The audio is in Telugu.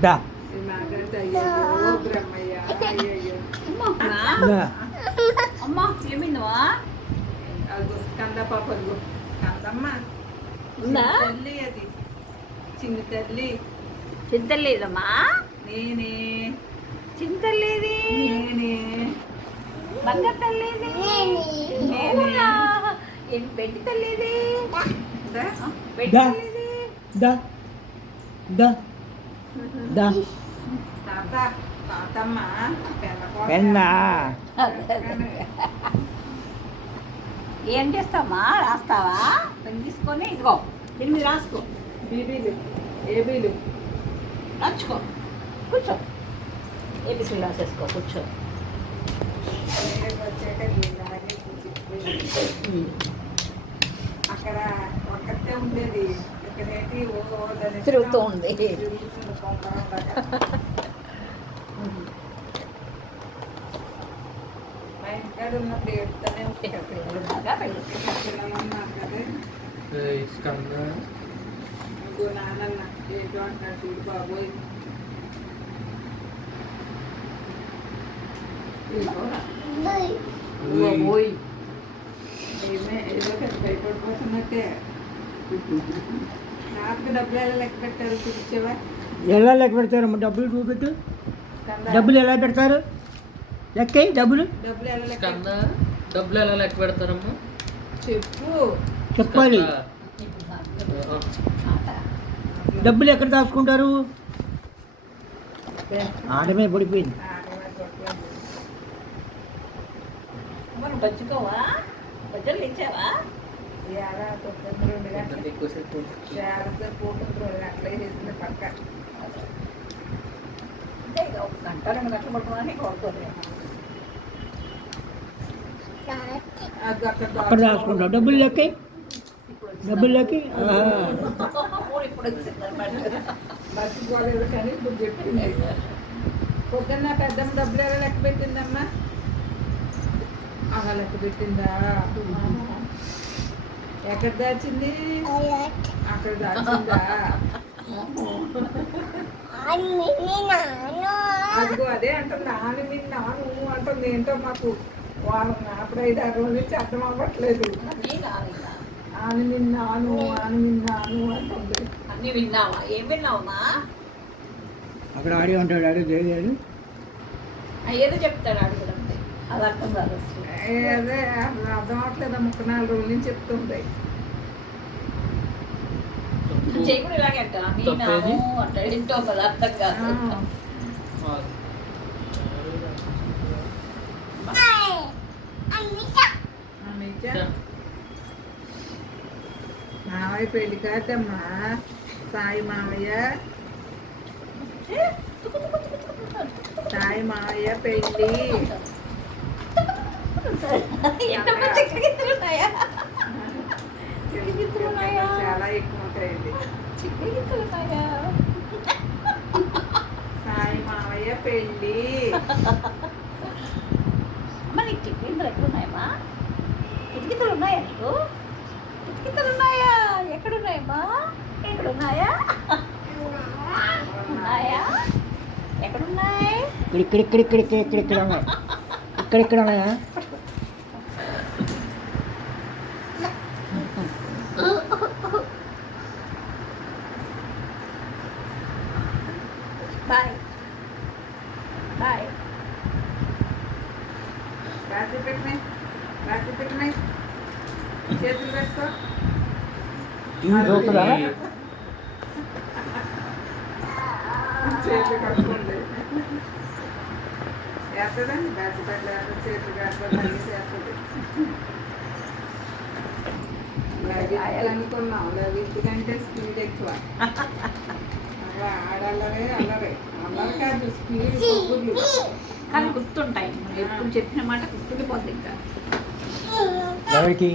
దా అమ్మా ఏమిందవా కంద పాపలు కందమ్మ ఉందా తల్లి అది చిన్న తల్లి చింతలేదమ్మా నేనే చింతలేది నేనే బంగారు తల్లేది నేనే ఏం పెట్టి తల్లేది దా, పెట్టి దా. తల్లేది దా దా దా తాత తాతమ్మ పెన్నా ఏం చేస్తావమ్మా రాస్తావా పెన్ తీసుకొని ఇదిగో దీని మీద రాసుకో బీబీలు ఏబీలు రాసుకో కూర్చో ఏబిసి రాసేసుకో కూర్చో వచ్చాక ఇలాగే కూర్చుని అక్కడ ఒక్కతే ఉండేది ఇక్కడేంటి ఓ దాని ఇష్టం. తిరుగుతూ ఉంది. తిరుగుతుంది కొంగరంలాగా. మా ఇంటికాడ ఉన్నప్పుడు ఏడుతూనే ఉంటాయి. బాగా పెళ్ళి పిల్లలు ఉన్నారు కదా ఇంకో నాన్న ఏంటో అంటున్నాడు చూడు బాబోయ్ పోయి ఏదో పెద్ద భయపడిపోతున్నట్టే నాకు డబ్బులు ఎలా లెక్క పెట్టారు చూపించేవా ఎలా లెక్క పెడతారమ్మా డబ్బులు చూపెట్టు డబ్బులు ఎలా పెడతారు లెక్క డబ్బులు డబ్బులు ఎలా లెక్క కన్న డబ్బులు ఎలా లెక్క పెడతారమ్మా చెప్పు చెప్పాలి డబ్బులు ఎక్కడ దాచుకుంటారు ఆడమే పడిపోయింది మనం బజ్జుకోవా బజ్జలు ఇచ్చావా ఎలా 2 గంటలు ఎక్కువసేపు చాలా సేపు 2 గంటలు వేసింది పక్క అంతే ఇక 1 గంట 2 గంటలు పడుతుందని కోరుకోలేదు అది అక్కడ దాచుకుంటావు డబ్బులు లెక్క డబ్బులు లెక్క ఇప్పుడు వచ్చిందన్నమాట మర్చిపోలేదు కానీ ఇప్పుడు చెప్పింది పొద్దున్న పెద్దమ్మ డబ్బులు ఎలా లెక్క పెట్టిందమ్మా అలా లెక్క పెట్టిందా ఎక్కడ దాచింది అక్కడ దాచిందా అదిగో అదే అంటుంది నాని మీ నాను అంటుంది ఏంటో మాకు వాళ్ళు అప్పుడు 5-6 రోజుల నుంచి అర్థం అవ్వట్లేదు ఆని నిన్నాను ఆని నిన్నాను అంటుంది అన్నీ విన్నావా ఏం విన్నావమ్మా అక్కడ ఆడి ఉంటాడు ఆడి చేయలేడు ఏదో చెప్తాడు అడుగుడు అంతే అది అర్థం కాదు అసలు. అదే అసలు అర్థం అవ్వట్లేదు 4 రోజుల నుంచి చెప్తుంది చేయకుడు ఇలాగే అంటారు నీ తప్పేది? నాము అంటాడు ఏంటో కదా అర్థం కాదు మావయ్య పెళ్లి కాదమ్మా సాయి మావయ్య సాయి మావయ్య పెళ్ళి ఎంతమ్మా చిక్కగిత్తులు ఉన్నాయా చిక్కగిత్తులు ఉన్నాయా చాలా ఎక్కువ ఉంటాయండి చిక్కగిత్తులు ఉన్నాయా సాయి మావయ్య పెళ్ళి అమ్మ నీకు చిక్కగిత్తులు ఎక్కడ ఉన్నాయమ్మా కిటికీతులు ఉన్నాయా నీకు కిటికీతులు ఉన్నాయా ఎక్కడున్నాయమ్మా ఎక్కడున్నాయా ఉన్నాయా ఎక్కడున్నాయి ఇక్కడ ఉన్నాయి ఇక్కడ ఉన్నాయా బాయ్ బాయ్ రాసి పెట్టినాయి చేతులు పెట్టుకో ఇవి చూస్తుందా చేతులు కట్టుకోండి వేస్తుందండి రాసి పెట్టలేదు చేతులు కట్టుకోండి చేస్తుంది అనుకున్నాం వీటికంటే స్పీడ్ ఎక్కువ ఆడల్లరే అల్లరే అల్లరి కాదు స్పీడ్ కబుర్లు కానీ గుర్తుంటాయి మనం ఎప్పుడు చెప్పిన మాట గుర్తుండిపోతుంది ఇంకా ఎవరికి